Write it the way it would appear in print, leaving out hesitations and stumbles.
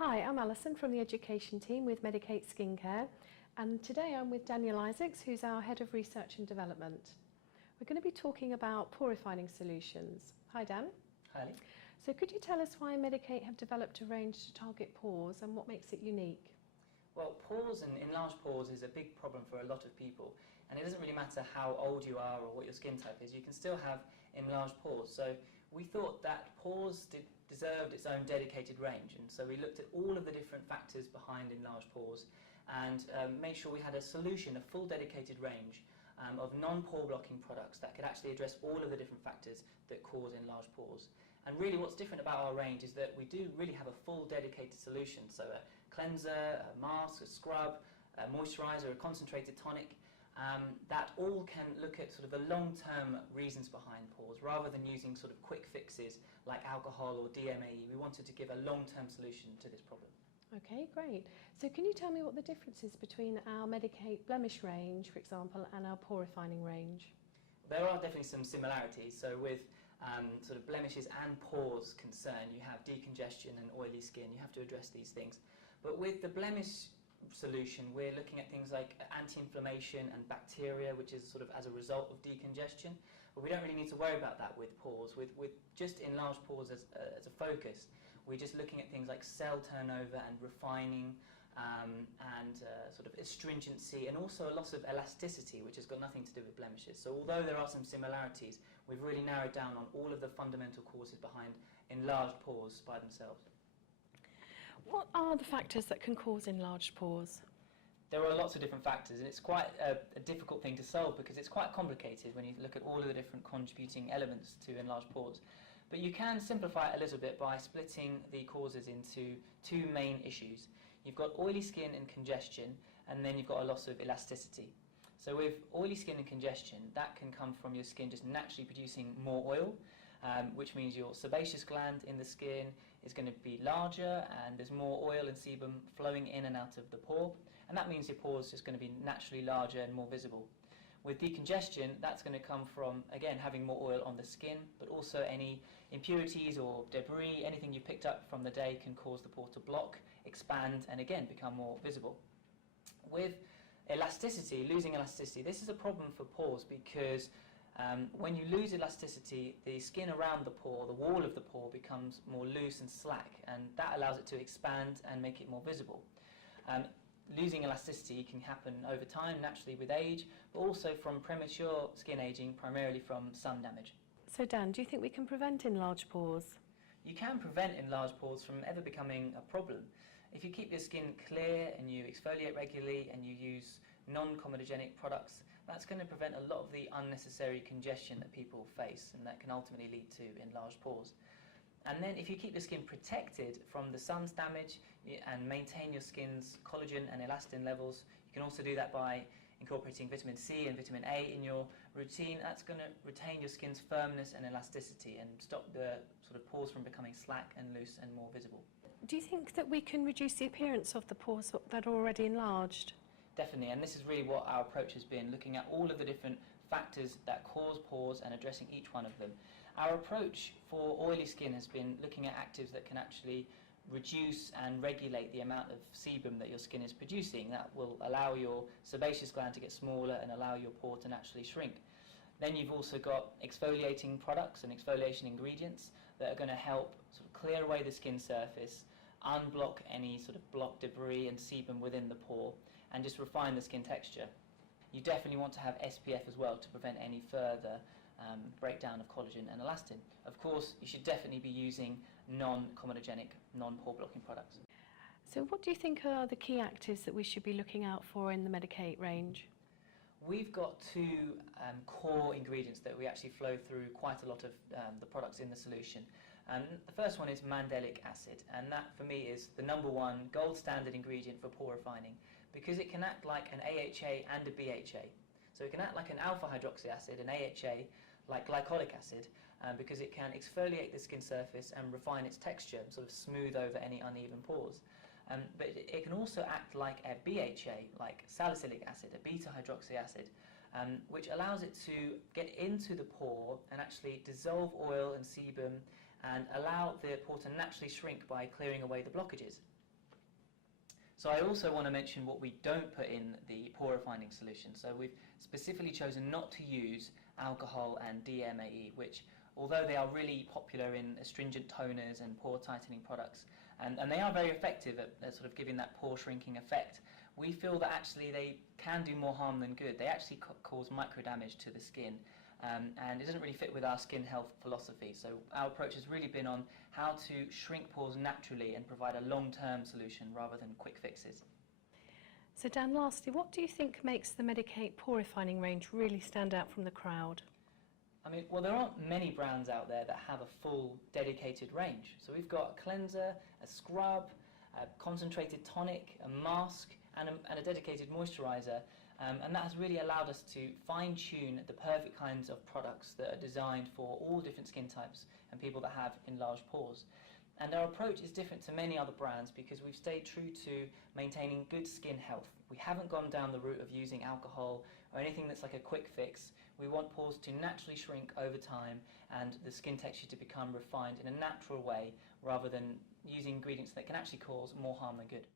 Hi, I'm Alison from the education team with Medicaid Skincare, and today I'm with Daniel Isaacs, who's our Head of Research and Development. We're going to be talking about pore refining solutions. Hi Dan. Hi. So could you tell us why Medicaid have developed a range to target pores and what makes it unique? Well, pores and enlarged pores is a big problem for a lot of people, and it doesn't really matter how old you are or what your skin type is, you can still have enlarged pores. So we thought that pores deserved its own dedicated range, and so we looked at all of the different factors behind enlarged pores and made sure we had a solution, a full dedicated range of non-pore blocking products that could actually address all of the different factors that cause enlarged pores. And really what's different about our range is that we do really have a full dedicated solution, so a cleanser, a mask, a scrub, a moisturiser, a concentrated tonic, that all can look at sort of the long-term reasons behind pores rather than using sort of quick fixes like alcohol or DMAE. We wanted to give a long-term solution to this problem. Okay, great. So can you tell me what the difference is between our Medicaid blemish range, for example, and our pore refining range? There are definitely some similarities. So with sort of blemishes and pores concern, you have decongestion and oily skin. You have to address these things. But with the blemish solution, we're looking at things like anti-inflammation and bacteria, which is sort of as a result of decongestion. But we don't really need to worry about that with pores. With just enlarged pores as a focus, we're just looking at things like cell turnover and refining, and sort of astringency, and also a loss of elasticity, which has got nothing to do with blemishes. So although there are some similarities, we've really narrowed down on all of the fundamental causes behind enlarged pores by themselves. What are the factors that can cause enlarged pores? There are lots of different factors, and it's quite a difficult thing to solve because it's quite complicated when you look at all of the different contributing elements to enlarged pores. But you can simplify it a little bit by splitting the causes into two main issues. You've got oily skin and congestion, and then you've got a loss of elasticity. So with oily skin and congestion, that can come from your skin just naturally producing more oil, which means your sebaceous gland in the skin is going to be larger and there's more oil and sebum flowing in and out of the pore, and that means your pore is just going to be naturally larger and more visible. With decongestion, that's going to come from, again, having more oil on the skin, but also any impurities or debris, anything you picked up from the day can cause the pore to block, expand, and again become more visible. With elasticity, losing elasticity, this is a problem for pores because when you lose elasticity, the skin around the pore, the wall of the pore, becomes more loose and slack, and that allows it to expand and make it more visible. Losing elasticity can happen over time, naturally with age, but also from premature skin aging, primarily from sun damage. So Dan, do you think we can prevent enlarged pores? You can prevent enlarged pores from ever becoming a problem. If you keep your skin clear and you exfoliate regularly and you use non-comedogenic products, that's going to prevent a lot of the unnecessary congestion that people face, and that can ultimately lead to enlarged pores. And then if you keep your skin protected from the sun's damage and maintain your skin's collagen and elastin levels, you can also do that by incorporating vitamin C and vitamin A in your routine. That's going to retain your skin's firmness and elasticity and stop the sort of pores from becoming slack and loose and more visible. Do you think that we can reduce the appearance of the pores that are already enlarged? Definitely, and this is really what our approach has been, looking at all of the different factors that cause pores and addressing each one of them. Our approach for oily skin has been looking at actives that can actually reduce and regulate the amount of sebum that your skin is producing. That will allow your sebaceous gland to get smaller and allow your pore to naturally shrink. Then you've also got exfoliating products and exfoliation ingredients that are going to help sort of clear away the skin surface, unblock any sort of blocked debris and sebum within the pore, and just refine the skin texture. You definitely want to have SPF as well to prevent any further breakdown of collagen and elastin. Of course, you should definitely be using non-comedogenic, non-pore blocking products. So what do you think are the key actives that we should be looking out for in the Medicaid range? We've got two core ingredients that we actually flow through quite a lot of the products in the solution. The first one is Mandelic acid, and that for me is the #1 gold standard ingredient for pore refining because it can act like an AHA and a BHA. So it can act like an alpha hydroxy acid, an AHA, like glycolic acid, because it can exfoliate the skin surface and refine its texture, sort of smooth over any uneven pores. But it can also act like a BHA, like salicylic acid, a beta hydroxy acid, which allows it to get into the pore and actually dissolve oil and sebum and allow the pore to naturally shrink by clearing away the blockages. So I also want to mention what we don't put in the pore refining solution. So we've specifically chosen not to use alcohol and DMAE, which, although they are really popular in astringent toners and pore tightening products, and they are very effective at sort of giving that pore shrinking effect, we feel that actually they can do more harm than good. They actually cause micro damage to the skin, and it doesn't really fit with our skin health philosophy. So our approach has really been on how to shrink pores naturally and provide a long-term solution rather than quick fixes. So Dan, lastly, what do you think makes the Medicaid pore refining range really stand out from the crowd? I mean, well, there aren't many brands out there that have a full dedicated range. So we've got a cleanser, a scrub, a concentrated tonic, a mask, and a dedicated moisturiser. And that has really allowed us to fine-tune the perfect kinds of products that are designed for all different skin types and people that have enlarged pores. And our approach is different to many other brands because we've stayed true to maintaining good skin health. We haven't gone down the route of using alcohol or anything that's like a quick fix. We want pores to naturally shrink over time and the skin texture to become refined in a natural way rather than using ingredients that can actually cause more harm than good.